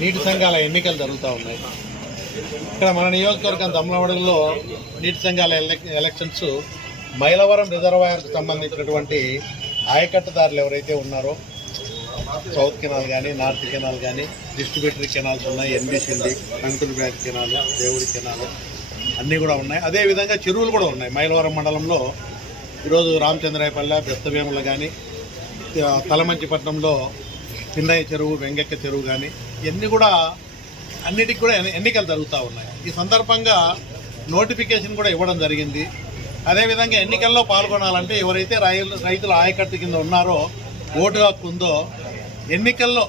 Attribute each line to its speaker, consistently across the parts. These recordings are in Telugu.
Speaker 1: నీటి సంఘాల ఎన్నికలు జరుగుతూ ఉన్నాయి. ఇక్కడ మన నియోజకవర్గం తమ్లవడంలో నీటి సంఘాల ఎలక్- ఎలక్షన్స్ మైలవరం రిజర్వాయర్కు సంబంధించినటువంటి ఆయకట్టుదారులు ఎవరైతే ఉన్నారో సౌత్ కెనాల్ కానీ నార్త్ కెనాల్ కానీ డిస్ట్రిబ్యూటరీ కెనాల్స్ ఉన్నాయి ఎన్బిసింది కంకుల్ బ్యాక్ కెనాల్ దేవుడి కెనాల్ అన్నీ కూడా ఉన్నాయి. అదేవిధంగా చెరువులు కూడా ఉన్నాయి. మైలవరం మండలంలో ఈరోజు రామచంద్రాయపల్లె బెస్తవేముల కానీ తలమంచిపట్నంలో చిన్నయ్య చెరువు వెంగక్క చెరువు కానీ ఇవన్నీ కూడా అన్నిటికి కూడా ఎన్నికలు జరుగుతూ ఉన్నాయి. ఈ సందర్భంగా నోటిఫికేషన్ కూడా ఇవ్వడం జరిగింది. అదేవిధంగా ఎన్నికల్లో పాల్గొనాలంటే ఎవరైతే రైలు రైతుల ఆయకట్టు కింద ఉన్నారో ఓటు హక్కు ఉందో ఎన్నికల్లో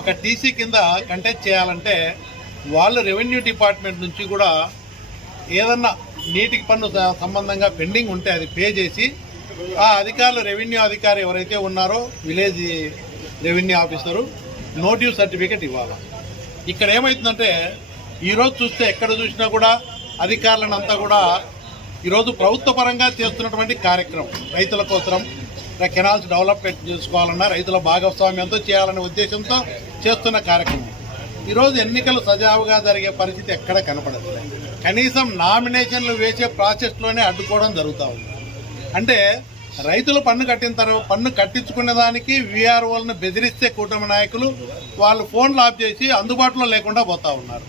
Speaker 1: ఒక టీసీ కింద కంటెస్ట్ చేయాలంటే వాళ్ళు రెవెన్యూ డిపార్ట్మెంట్ నుంచి కూడా ఏదన్నా నీటికి పన్ను సంబంధంగా పెండింగ్ ఉంటే అది పే చేసి ఆ అధికారులు రెవెన్యూ అధికారి ఎవరైతే ఉన్నారో village revenue officer native certificate ఇవ్వాలి? ఇక్కడ ఏమవుతుందంటే ఈరోజు చూస్తే ఎక్కడ చూసినా కూడా అధికారులను అంతా కూడా ఈరోజు ప్రభుత్వ పరంగా చేస్తున్నటువంటి కార్యక్రమం. రైతుల కోసం కెనాల్స్ డెవలప్మెంట్ చేసుకోవాలన్నా రైతుల భాగస్వామ్యంతో చేయాలనే ఉద్దేశంతో చేస్తున్న కార్యక్రమం. ఈరోజు ఎన్నికలు సజావుగా జరిగే పరిస్థితి ఎక్కడ కనపడదు కనీసం నామినేషన్లు వేసే ప్రాసెస్లోనే అడ్డుకోవడం జరుగుతూ ఉంది. అంటే రైతులు పన్ను కట్టిన తర్వాత పన్ను కట్టించుకునే దానికి వీఆర్ఓలను బెదిరిస్తే కూటమి నాయకులు వాళ్ళు ఫోన్లు ఆఫ్ చేసి అందుబాటులో లేకుండా పోతా ఉన్నారు.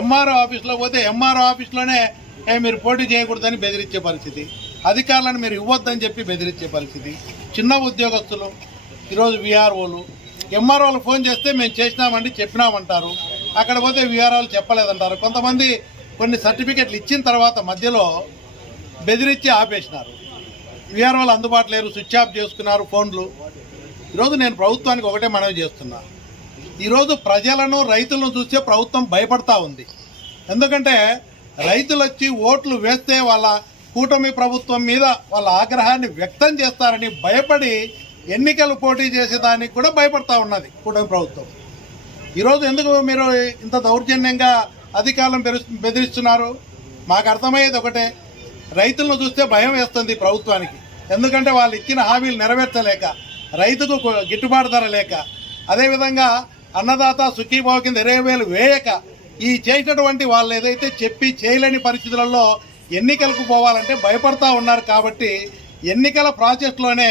Speaker 1: ఎంఆర్ఓ ఆఫీస్లో పోతే ఎంఆర్ఓ ఆఫీస్లోనే మీరు పోటీ చేయకూడదని బెదిరించే పరిస్థితి. అధికారులను మీరు ఇవ్వద్దని చెప్పి బెదిరించే పరిస్థితి. చిన్న ఉద్యోగస్తులు ఈరోజు వీఆర్ఓలు ఎంఆర్ఓలు ఫోన్ చేస్తే మేము చేసినామండి చెప్పినామంటారు. అక్కడ పోతే వీఆర్ఓలు చెప్పలేదంటారు. కొంతమంది కొన్ని సర్టిఫికెట్లు ఇచ్చిన తర్వాత మధ్యలో బెదిరించి ఆపేసినారు. వీఆర్ఓలు అందుబాటు లేరు స్విచ్ ఆఫ్ చేసుకున్నారు ఫోన్లు. ఈరోజు నేను ప్రభుత్వానికి ఒకటే మనవి చేస్తున్నా. ఈరోజు ప్రజలను రైతులను చూస్తే ప్రభుత్వం భయపడతా ఉంది. ఎందుకంటే రైతులు వచ్చి ఓట్లు వేస్తే వాళ్ళ కూటమి ప్రభుత్వం మీద వాళ్ళ ఆగ్రహాన్ని వ్యక్తం చేస్తారని భయపడి ఎన్నికలు పోటీ చేసేదానికి కూడా భయపడతా ఉన్నది కూటమి ప్రభుత్వం. ఈరోజు ఎందుకు మీరు ఇంత దౌర్జన్యంగా అధికారం బెదిరిస్తున్నారు? మాకు అర్థమయ్యేది ఒకటే. రైతులను చూస్తే భయం వేస్తుంది ప్రభుత్వానికి. ఎందుకంటే వాళ్ళు ఇచ్చిన హామీలు నెరవేర్చలేక రైతుకు గిట్టుబాటు ధర లేక అదేవిధంగా అన్నదాత సుఖీభావ కింద ఇరవై వేలు వేయక ఈ చేసినటువంటి వాళ్ళు ఏదైతే చెప్పి చేయలేని పరిస్థితులలో ఎన్నికలకు పోవాలంటే భయపడతా ఉన్నారు కాబట్టి ఎన్నికల ప్రాసెస్లోనే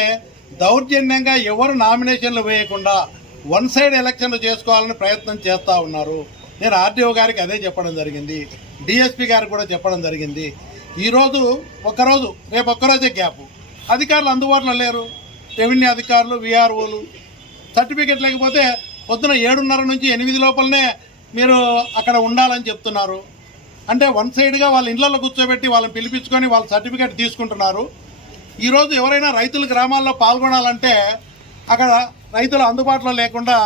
Speaker 1: దౌర్జన్యంగా ఎవరు నామినేషన్లు వేయకుండా వన్ సైడ్ ఎలక్షన్లు చేసుకోవాలని ప్రయత్నం చేస్తూ ఉన్నారు. నేను ఆర్డీఓ గారికి అదే చెప్పడం జరిగింది. డిఎస్పీ గారికి కూడా చెప్పడం జరిగింది. ఈరోజు ఒక్కరోజు రేపు ఒక్కరోజే గ్యాప్. అధికారులు అందుబాటులో లేరు. రెవెన్యూ అధికారులు విఆర్ఓలు సర్టిఫికెట్ లేకపోతే పొద్దున ఏడున్నర నుంచి ఎనిమిది లోపలనే మీరు అక్కడ ఉండాలని చెప్తున్నారు. అంటే వన్ సైడ్గా వాళ్ళ ఇళ్ళలో కూర్చోబెట్టి వాళ్ళని పిలిపించుకొని వాళ్ళ సర్టిఫికేట్ తీసుకుంటున్నారు. ఈరోజు ఎవరైనా రైతులు గ్రామాల్లో పాల్గొనాలంటే అక్కడ రైతులు అందుబాటులో లేకుండా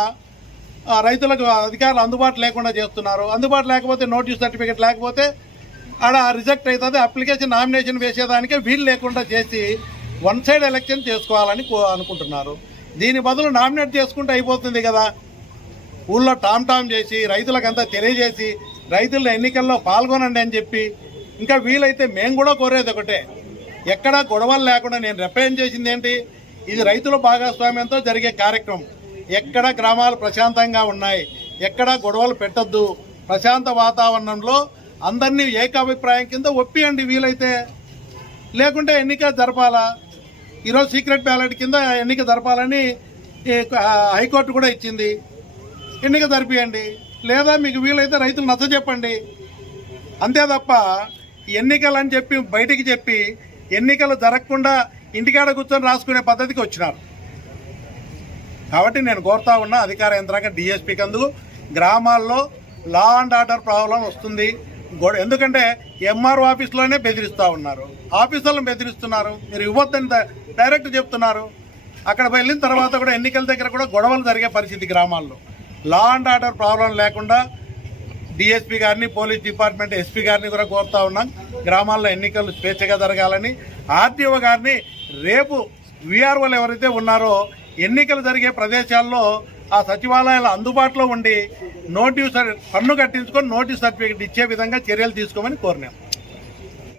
Speaker 1: రైతులకు అధికారులు అందుబాటు లేకుండా చేస్తున్నారు. అందుబాటు లేకపోతే నోటీస్ సర్టిఫికేట్ లేకపోతే ఆడ రిజెక్ట్ అవుతుంది. అప్లికేషన్ నామినేషన్ వేసేదానికే వీలు లేకుండా చేసి వన్ సైడ్ ఎలక్షన్ చేసుకోవాలని కో- అనుకుంటున్నారు. దీని బదులు నామినేట్ చేసుకుంటే అయిపోతుంది కదా. ఊళ్ళో టామ్ టామ్ చేసి రైతులకంతా తెలియజేసి రైతుల ఎన్నికల్లో పాల్గొనండి అని చెప్పి ఇంకా వీలైతే మేము కూడా కోరేది ఒకటే. ఎక్కడా గొడవలు లేకుండా నేను రిప్రజెంట్ చేసింది ఏంటి? ఇది రైతుల భాగస్వామ్యంతో జరిగే కార్యక్రమం. ఎక్కడ గ్రామాలు ప్రశాంతంగా ఉన్నాయి? ఎక్కడ గొడవలు పెట్టొద్దు? ప్రశాంత వాతావరణంలో అందరినీ ఏకాభిప్రాయం కింద ఒప్పియండి వీలైతే. లేకుంటే ఎన్నిక జరపాలా? ఈరోజు సీక్రెట్ బ్యాలెట్ కింద ఎన్నిక జరపాలని హైకోర్టు కూడా ఇచ్చింది. ఎన్నిక జరిపియండి. లేదా మీకు వీలైతే రైతులు నచ్చ చెప్పండి. అంతే తప్ప ఎన్నికలు అని చెప్పి బయటికి చెప్పి ఎన్నికలు జరగకుండా ఇంటికాడ కూర్చొని రాసుకునే పద్ధతికి వచ్చినారు. కాబట్టి నేను కోరుతా ఉన్న అధికార యంత్రాంగం డిఎస్పీ కందు గ్రామాల్లో లా అండ్ ఆర్డర్ ప్రాబ్లం వస్తుంది. గొడ- ఎందుకంటే ఎంఆర్ఓ ఆఫీస్లోనే బెదిరిస్తూ ఉన్నారు. ఆఫీసర్లను బెదిరిస్తున్నారు. మీరు ఇవ్వద్దని డైరెక్ట్ చెప్తున్నారు. అక్కడ వెళ్ళిన తర్వాత కూడా ఎన్నికల దగ్గర కూడా గొడవలు జరిగే పరిస్థితి గ్రామాల్లో. లా అండ్ ఆర్డర్ ప్రాబ్లం లేకుండా డిఎస్పీ గారిని పోలీస్ డిపార్ట్మెంట్ ఎస్పీ గారిని కూడా కోరుతా ఉన్నాం. గ్రామాల్లో ఎన్నికలు స్వేచ్ఛగా జరగాలని. ఆర్టీఓ గారిని రేపు విఆర్ఓలు ఎవరైతే ఉన్నారో ఎన్నికలు జరిగే ప్రదేశాల్లో ఆ సచివాలయాలు అందుబాటులో ఉండి నోటీస్ పన్ను కట్టించుకొని నోటీస్ సర్టిఫికేట్ ఇచ్చే విధంగా చర్యలు తీసుకోమని కోరినాం.